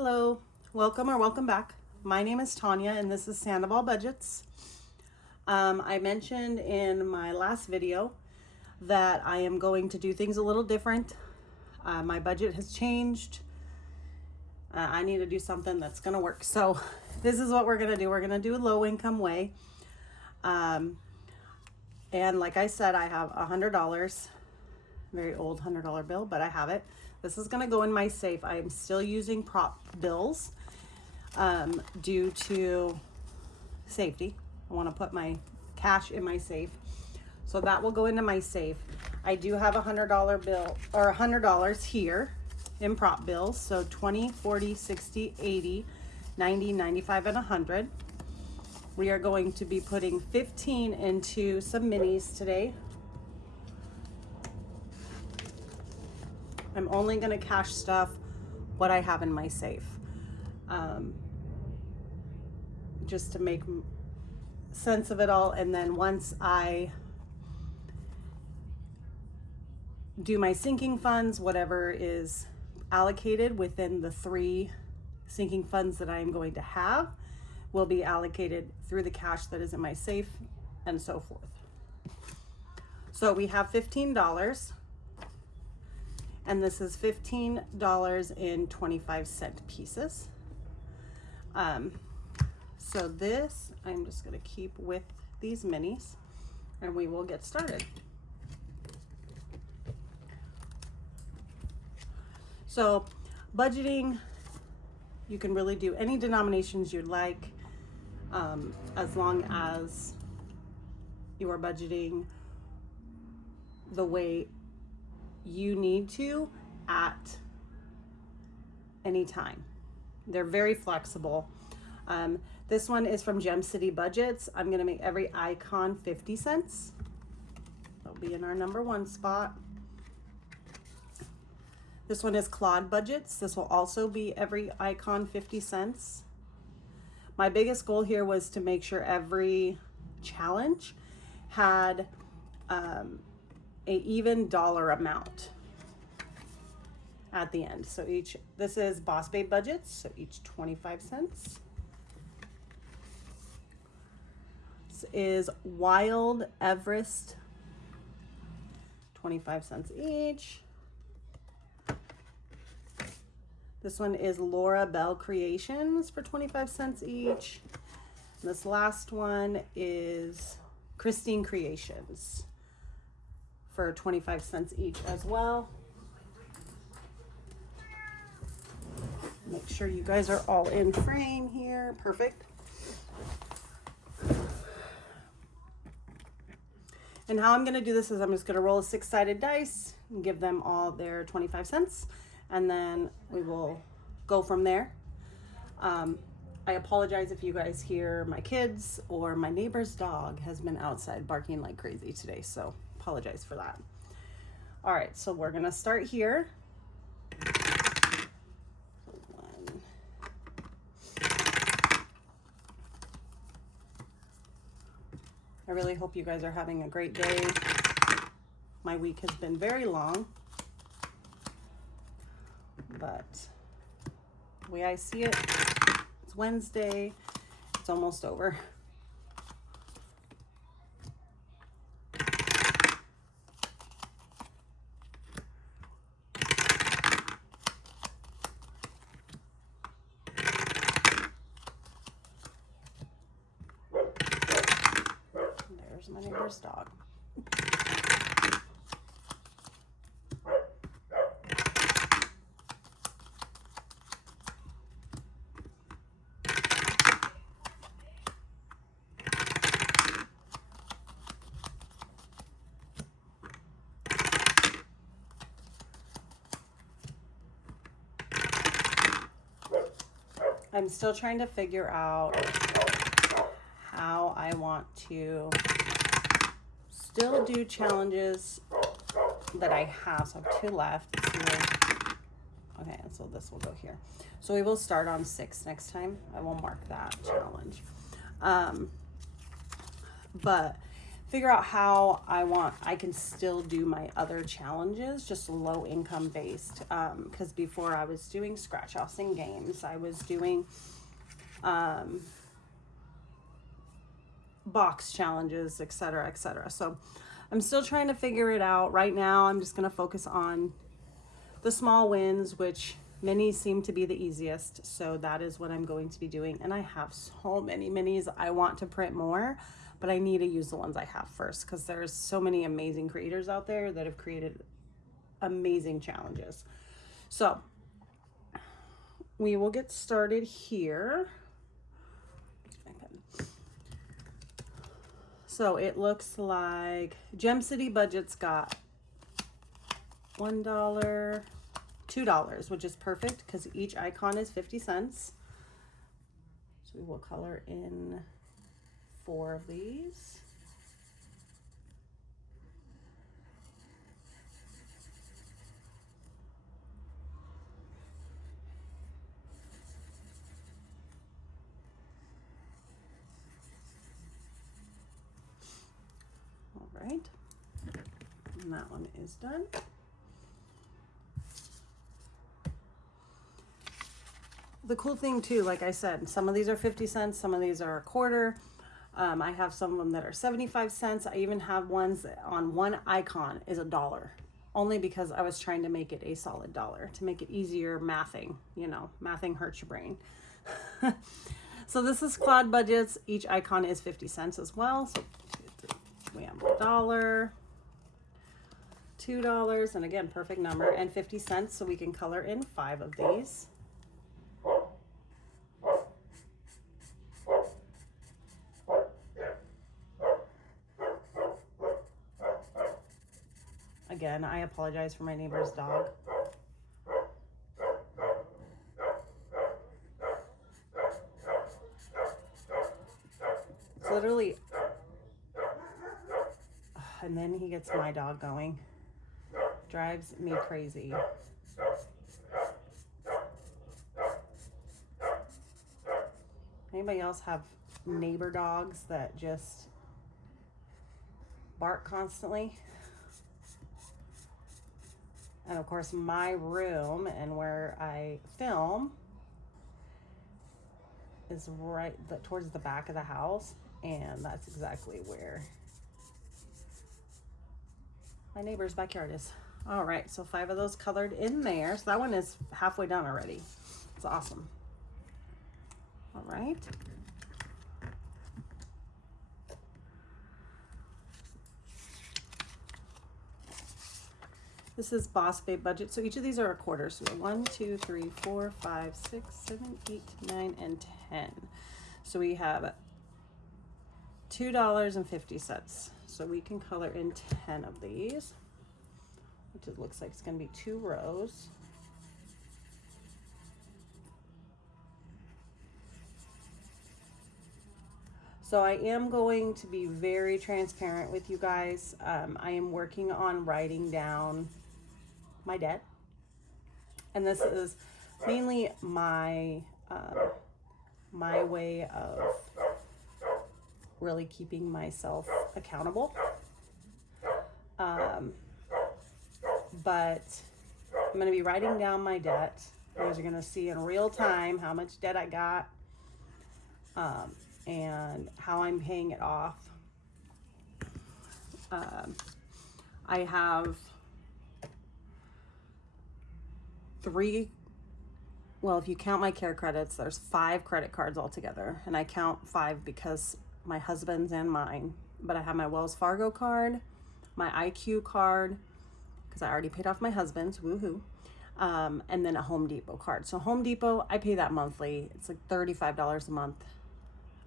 Hello, welcome or welcome back. My name is Tanya and this is Sandoval Budgets. I mentioned in my last video that I am going to do things a little different. My budget has changed. I need to do something that's going to work. So this is what we're going to do. We're going to do a low income way. And like I said, I have $100, very old $100 bill, but I have it. This is going to go in my safe. I am still using prop bills due to safety. I want to put my cash in my safe. So that will go into my safe. I do have a $100 bill or $100 here in prop bills. So 20, 40, 60, 80, 90, 95, and 100. We are going to be putting 15 into some minis today. I'm only going to cash stuff what I have in my safe, just to make sense of it all. And then once I do my sinking funds, whatever is allocated within the 3 sinking funds that I am going to have will be allocated through the cash that is in my safe and so forth. So we have $15. And this is $15 in 25-cent pieces. So this, I'm just gonna keep with these minis and we will get started. So budgeting, you can really do any denominations you'd like, as long as you are budgeting the way you need to at any time. They're very flexible. This one is from Gem City Budgets. I'm gonna make every icon 50 cents. That'll be in our number 1 spot. This one is Claude Budgets. This will also be every icon 50 cents. My biggest goal here was to make sure every challenge had a even dollar amount at the end. So this is Boss Babe Budgets, so each 25 cents. This is Wild Everest, 25 cents each. This one is Laura Bell Creations for 25 cents each. And this last one is Christine Creations for 25 cents each as well. Make sure you guys are all in frame here. Perfect. And how I'm going to do this is I'm just going to roll a 6-sided dice and give them all their 25 cents. And then we will go from there. I apologize if you guys hear my kids or my neighbor's dog has been outside barking like crazy today. So apologize for that. All right, so we're going to start here. I really hope you guys are having a great day. My week has been very long, but the way I see it, it's Wednesday, it's almost over. There's my neighbor's dog. I'm still trying to figure out how I want to still do challenges that I have. So I have 2 left. Okay, so this will go here. So we will start on 6 next time. I will mark that challenge. But figure out how I can still do my other challenges, just low income based. Because before I was doing scratch offs and games, I was doing box challenges, etc., etc. So I'm still trying to figure it out. Right now, I'm just going to focus on the small wins, which minis seem to be the easiest. So that is what I'm going to be doing. And I have so many minis. I want to print more, but I need to use the ones I have first, because there's so many amazing creators out there that have created amazing challenges. So we will get started here. So it looks like Gem City Budgets got $1, $2, which is perfect because each icon is 50 cents. So we will color in 4 of these. All right, and that one is done. The cool thing too, like I said, some of these are 50 cents, some of these are a quarter. I have some of them that are 75 cents. I even have ones that on one icon is $1, only because I was trying to make it a solid dollar to make it easier mathing. You know, mathing hurts your brain. So this is Cloud Budgets. Each icon is 50 cents as well. So we have $1, $2, and again, perfect number, and 50 cents. So we can color in 5 of these. Again, I apologize for my neighbor's dog. It's literally, and then he gets my dog going. Drives me crazy. Anybody else have neighbor dogs that just bark constantly? And of course, my room and where I film is right towards the back of the house, and that's exactly where my neighbor's backyard is. All right, so 5 of those colored in there. So that one is halfway done already. It's awesome. All right. This is Boss Babe Budget. So each of these are a quarter. So 1, 2, 3, 4, 5, 6, 7, 8, 9, and 10. So we have $2.50. So we can color in 10 of these, which it looks like it's going to be 2 rows. So I am going to be very transparent with you guys. I am working on writing down my debt, and this is mainly my my way of really keeping myself accountable. But I'm going to be writing down my debt. You guys are going to see in real time how much debt I got, and how I'm paying it off. I have 3, well, if you count my care credits, there's 5 credit cards altogether, and I count 5 because my husband's and mine. But I have my Wells Fargo card, my IQ card, because I already paid off my husband's, woohoo, and then a Home Depot card. So Home Depot, I pay that monthly. It's like $35 a month.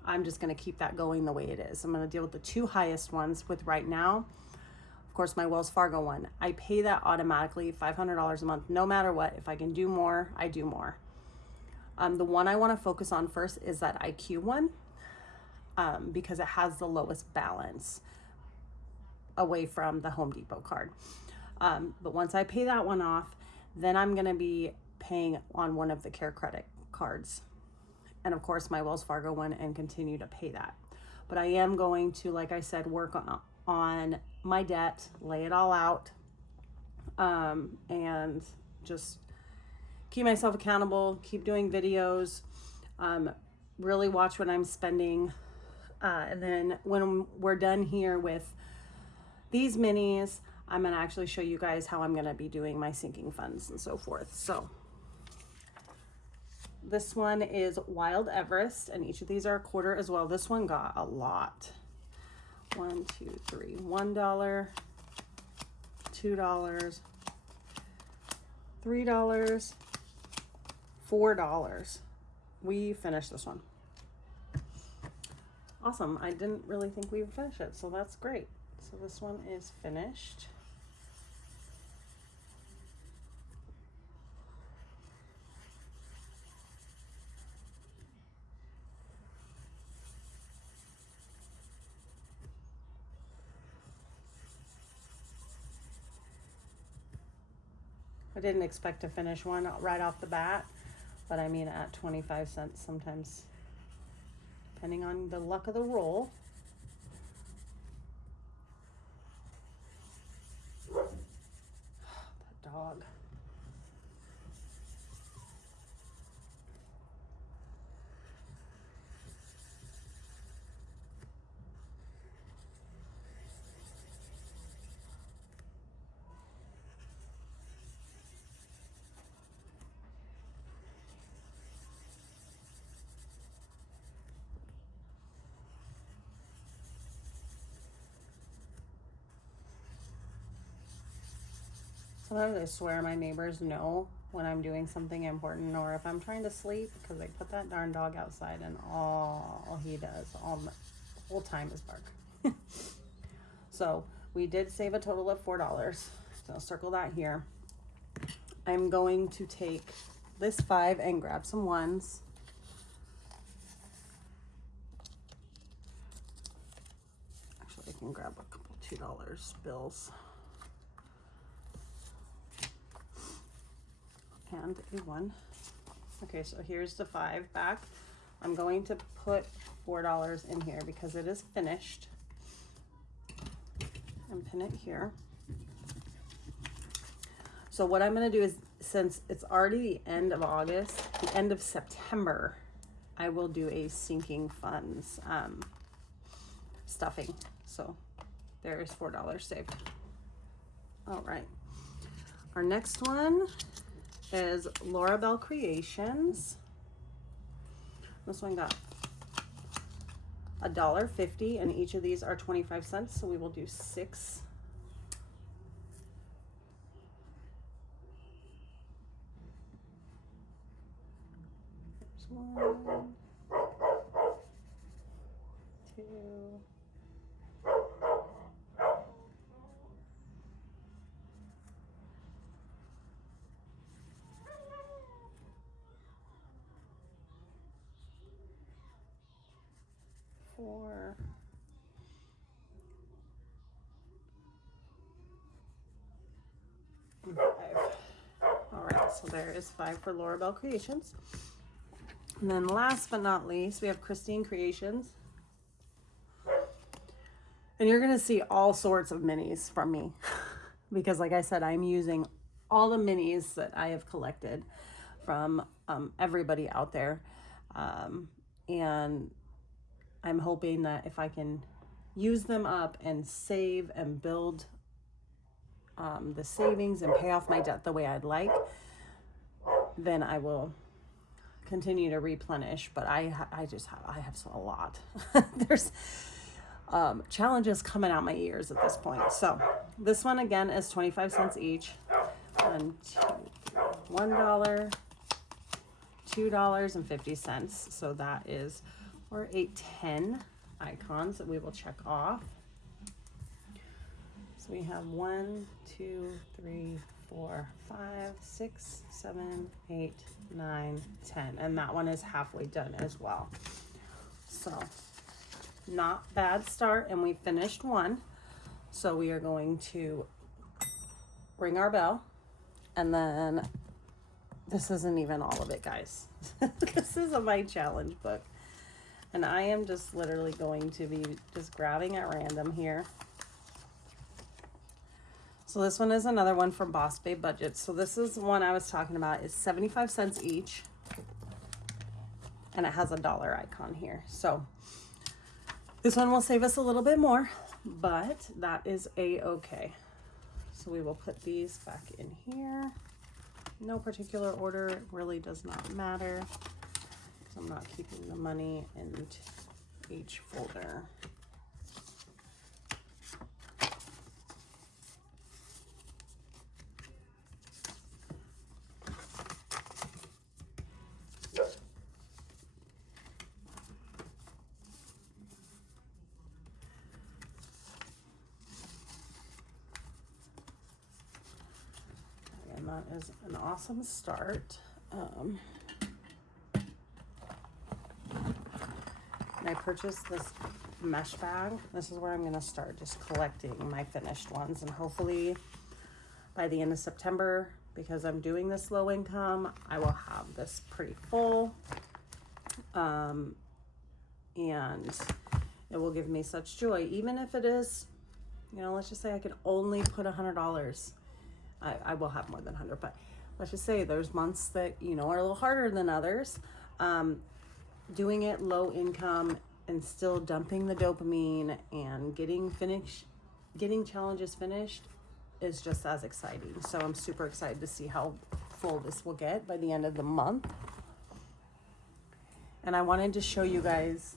I'm just going to keep that going the way it is. I'm going to deal with the 2 highest ones with right now. Of course, my Wells Fargo one, I pay that automatically, $500 a month, no matter what. If I can do more, I do more. The one I want to focus on first is that IQ one, because it has the lowest balance away from the Home Depot card. But once I pay that one off, then I'm going to be paying on one of the care credit cards. And of course, my Wells Fargo one, and continue to pay that. But I am going to, like I said, work on my debt, lay it all out, and just keep myself accountable, keep doing videos, really watch what I'm spending. And then when we're done here with these minis, I'm going to actually show you guys how I'm going to be doing my sinking funds and so forth. So this one is Wild Everest, and each of these are a quarter as well. This one got a lot. 1, 2, 3, $1, $2, $3, $4. We finished this one. Awesome. I didn't really think we would finish it, so that's great. So this one is finished. I didn't expect to finish one right off the bat, but I mean at 25 cents sometimes, depending on the luck of the roll. That dog. Sometimes I swear my neighbors know when I'm doing something important or if I'm trying to sleep, because I put that darn dog outside and all he does all the whole time is bark. So we did save a total of $4. So I'll circle that here. I'm going to take this 5 and grab some ones. Actually, I can grab a couple $2 bills. And a 1. Okay, so here's the 5 back. I'm going to put $4 in here because it is finished, and pin it here. So what I'm going to do is, since it's already the end of August, the end of September, I will do a sinking funds stuffing. So there is $4 saved. All right, our next one is Laura Bell Creations. This one got $1.50, and each of these are 25 cents, so we will do 6. There's 1, 2, 4, 5. All right, so there is 5 for Laura Bell Creations. And then last but not least, we have Christine Creations. And you're going to see all sorts of minis from me because, like I said, I'm using all the minis that I have collected from everybody out there. And I'm hoping that if I can use them up and save and build the savings and pay off my debt the way I'd like, then I will continue to replenish. But I have a lot. There's challenges coming out my ears at this point. So this one again is 25 cents each. $1, $2.50. So that is, or 8, 10 icons that we will check off. So we have 1, 2, 3, 4, 5, 6, 7, 8, 9, 10, and that one is halfway done as well. So not bad start, and we finished one. So we are going to ring our bell, and then this isn't even all of it, guys. This is my challenge book, and I am just literally going to be just grabbing at random here So this one is another one from Boss Babe Budgets. So this is one I was talking about. It's 75 cents each. And it has a dollar icon here. So this one will save us a little bit more, but that is a-okay. So we will put these back in here. No particular order. It really does not matter because I'm not keeping the money in each folder. And that is an awesome start. And I purchased this mesh bag. This is where I'm going to start just collecting my finished ones, and hopefully by the end of September, because I'm doing this low income, I will have this pretty full. And it will give me such joy, even if it is, you know, let's just say I can only put $100. I will have more than 100, but let's just say there's months that, you know, are a little harder than others. Doing it low income and still dumping the dopamine and getting challenges finished is just as exciting. So I'm super excited to see how full this will get by the end of the month. And I wanted to show you guys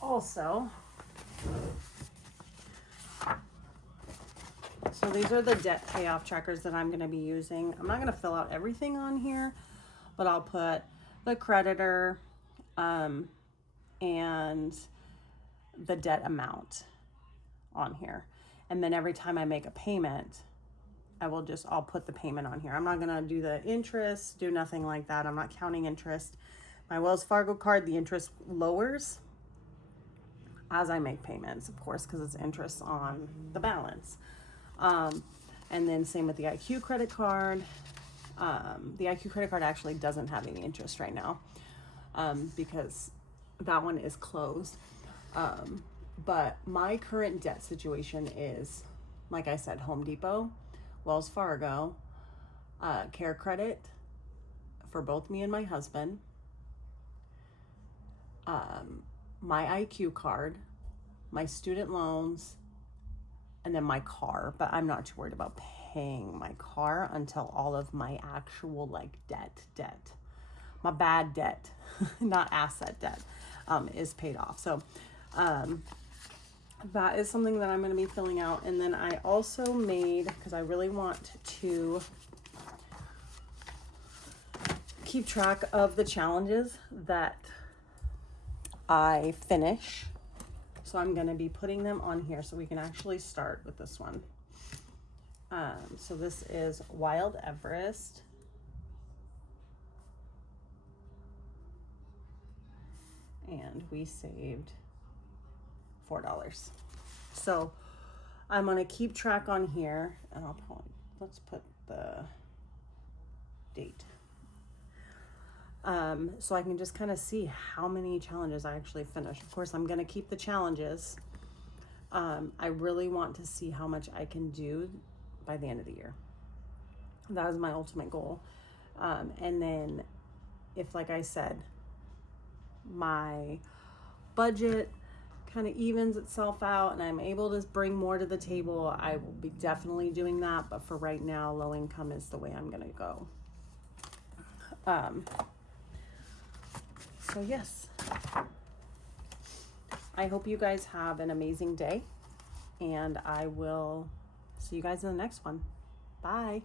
also. So these are the debt payoff trackers that I'm going to be using. I'm not going to fill out everything on here, but I'll put the creditor and the debt amount on here. And then every time I make a payment, I'll put the payment on here. I'm not going to do the interest, do nothing like that. I'm not counting interest. My Wells Fargo card, the interest lowers as I make payments, of course, because it's interest on the balance. And then same with the IQ credit card. The IQ credit card actually doesn't have any interest right now, because that one is closed. But my current debt situation is, like I said, Home Depot, Wells Fargo, Care Credit for both me and my husband, my IQ card, my student loans, and then my car. But I'm not too worried about paying my car until all of my actual debt, my bad debt, not asset debt, is paid off. So that is something that I'm going to be filling out. And then I also made, because I really want to keep track of the challenges that I finish. So I'm going to be putting them on here so we can actually start with this one. So this is Wild Everest. And we saved $4. So I'm going to keep track on here, and let's put the date. So I can just kind of see how many challenges I actually finished. Of course, I'm going to keep the challenges. I really want to see how much I can do by the end of the year. That is my ultimate goal. And then if, like I said, my budget kind of evens itself out and I'm able to bring more to the table, I will be definitely doing that. But for right now, low income is the way I'm going to go. So yes, I hope you guys have an amazing day, and I will see you guys in the next one. Bye.